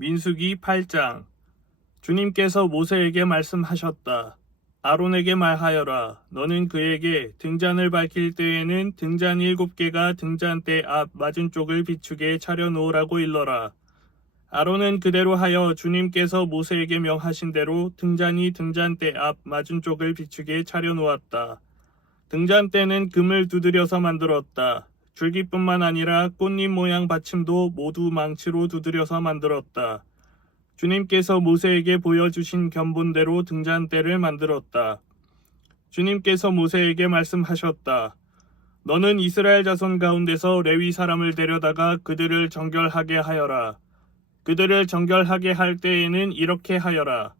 민수기 8장 주님께서 모세에게 말씀하셨다. 아론에게 말하여라. 너는 그에게 등잔을 밝힐 때에는 등잔 일곱 개가 등잔대 앞 맞은 쪽을 비추게 차려 놓으라고 일러라. 아론은 그대로 하여 주님께서 모세에게 명하신 대로 등잔이 등잔대 앞 맞은 쪽을 비추게 차려 놓았다. 등잔대는 금을 두드려서 만들었다. 줄기뿐만 아니라 꽃잎 모양 받침도 모두 망치로 두드려서 만들었다. 주님께서 모세에게 보여주신 견본대로 등잔대를 만들었다. 주님께서 모세에게 말씀하셨다. 너는 이스라엘 자손 가운데서 레위 사람을 데려다가 그들을 정결하게 하여라. 그들을 정결하게 할 때에는 이렇게 하여라.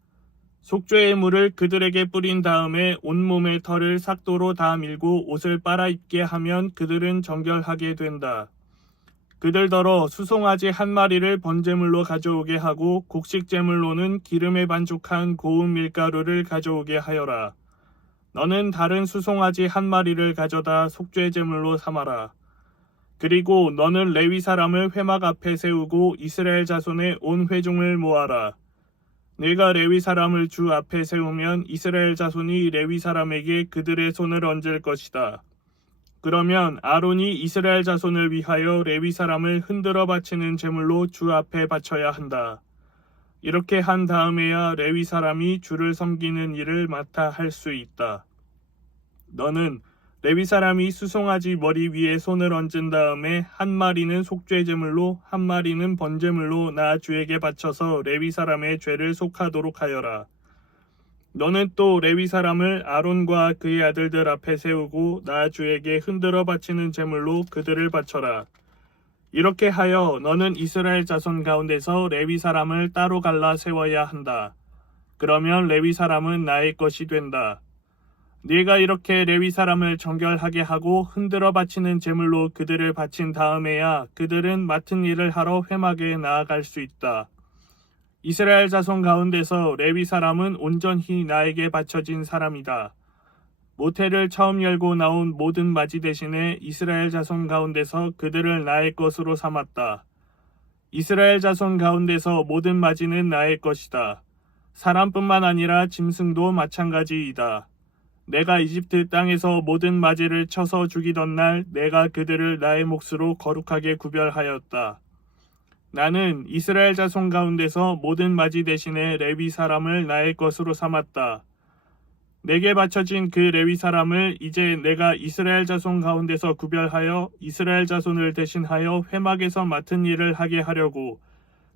속죄의 물을 그들에게 뿌린 다음에 온몸의 털을 삭도로 다 밀고 옷을 빨아 입게 하면 그들은 정결하게 된다. 그들더러 수송아지 한 마리를 번제물로 가져오게 하고 곡식제물로는 기름에 반죽한 고운 밀가루를 가져오게 하여라. 너는 다른 수송아지 한 마리를 가져다 속죄제물로 삼아라. 그리고 너는 레위 사람을 회막 앞에 세우고 이스라엘 자손의 온 회중을 모아라. 내가 레위 사람을 주 앞에 세우면 이스라엘 자손이 레위 사람에게 그들의 손을 얹을 것이다. 그러면 아론이 이스라엘 자손을 위하여 레위 사람을 흔들어 바치는 제물로 주 앞에 바쳐야 한다. 이렇게 한 다음에야 레위 사람이 주를 섬기는 일을 맡아 할 수 있다. 너는 레위 사람이 수송아지 머리 위에 손을 얹은 다음에 한 마리는 속죄 제물로 한 마리는 번제물로 나 주에게 바쳐서 레위 사람의 죄를 속하도록 하여라. 너는 또 레위 사람을 아론과 그의 아들들 앞에 세우고 나 주에게 흔들어 바치는 제물로 그들을 바쳐라. 이렇게 하여 너는 이스라엘 자손 가운데서 레위 사람을 따로 갈라 세워야 한다. 그러면 레위 사람은 나의 것이 된다. 네가 이렇게 레위 사람을 정결하게 하고 흔들어 바치는 제물로 그들을 바친 다음에야 그들은 맡은 일을 하러 회막에 나아갈 수 있다. 이스라엘 자손 가운데서 레위 사람은 온전히 나에게 바쳐진 사람이다. 모태를 처음 열고 나온 모든 맞이 대신에 이스라엘 자손 가운데서 그들을 나의 것으로 삼았다. 이스라엘 자손 가운데서 모든 맞이는 나의 것이다. 사람뿐만 아니라 짐승도 마찬가지이다. 내가 이집트 땅에서 모든 맞이를 쳐서 죽이던 날 내가 그들을 나의 몫으로 거룩하게 구별하였다. 나는 이스라엘 자손 가운데서 모든 맞이 대신에 레위 사람을 나의 것으로 삼았다. 내게 바쳐진 그 레위 사람을 이제 내가 이스라엘 자손 가운데서 구별하여 이스라엘 자손을 대신하여 회막에서 맡은 일을 하게 하려고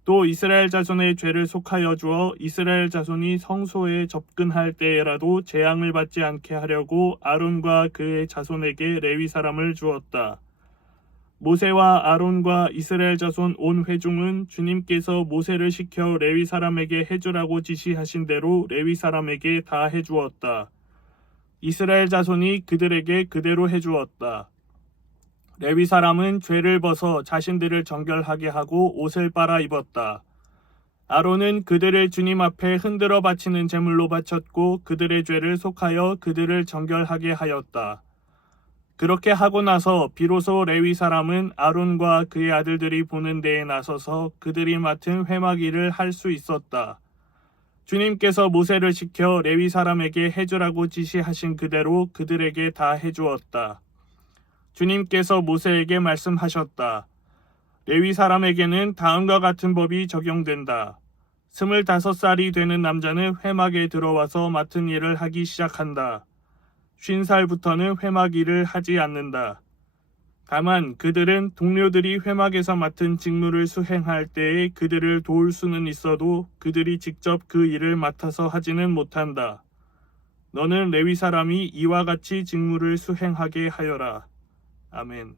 또 이스라엘 자손의 죄를 속하여 주어 이스라엘 자손이 성소에 접근할 때에라도 재앙을 받지 않게 하려고 아론과 그의 자손에게 레위 사람을 주었다. 모세와 아론과 이스라엘 자손 온 회중은 주님께서 모세를 시켜 레위 사람에게 해주라고 지시하신 대로 레위 사람에게 다 해주었다. 이스라엘 자손이 그들에게 그대로 해주었다. 레위 사람은 죄를 벗어 자신들을 정결하게 하고 옷을 빨아 입었다. 아론은 그들을 주님 앞에 흔들어 바치는 제물로 바쳤고 그들의 죄를 속하여 그들을 정결하게 하였다. 그렇게 하고 나서 비로소 레위 사람은 아론과 그의 아들들이 보는 데에 나서서 그들이 맡은 회막 일을 할 수 있었다. 주님께서 모세를 시켜 레위 사람에게 해주라고 지시하신 그대로 그들에게 다 해주었다. 주님께서 모세에게 말씀하셨다. 레위 사람에게는 다음과 같은 법이 적용된다. 스물다섯 살이 되는 남자는 회막에 들어와서 맡은 일을 하기 시작한다. 쉰 살부터는 회막 일을 하지 않는다. 다만 그들은 동료들이 회막에서 맡은 직무를 수행할 때에 그들을 도울 수는 있어도 그들이 직접 그 일을 맡아서 하지는 못한다. 너는 레위 사람이 이와 같이 직무를 수행하게 하여라. 아멘.